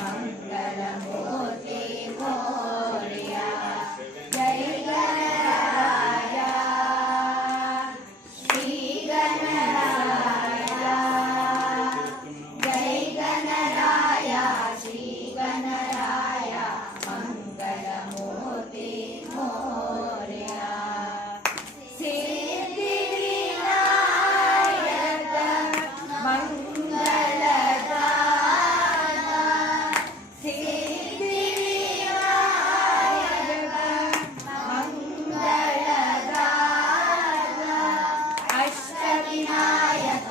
मंगलमूर्ति Morya Jai Ganaraya Shri Ganaraya Jai Ganaraya Shri Ganaraya मंगलमूर्ति Morya Siddhivinayak Ashtavinayak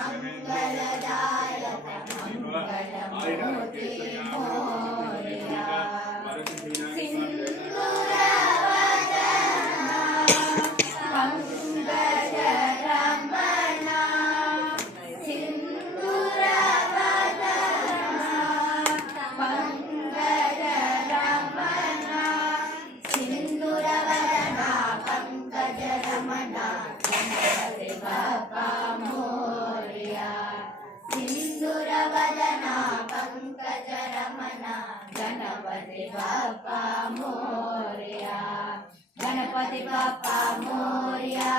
मंगलदायक मंगलमूर्ति Morya सिंदूरवदना पंकजरमणा सिंदूरवदना पंकजरमणा सिंदूरवदना पंकजरमणा Ganpati Bappa Morya सिंदूरवदना पंकजरमणा Ganpati Bappa Morya Ganpati Bappa Morya.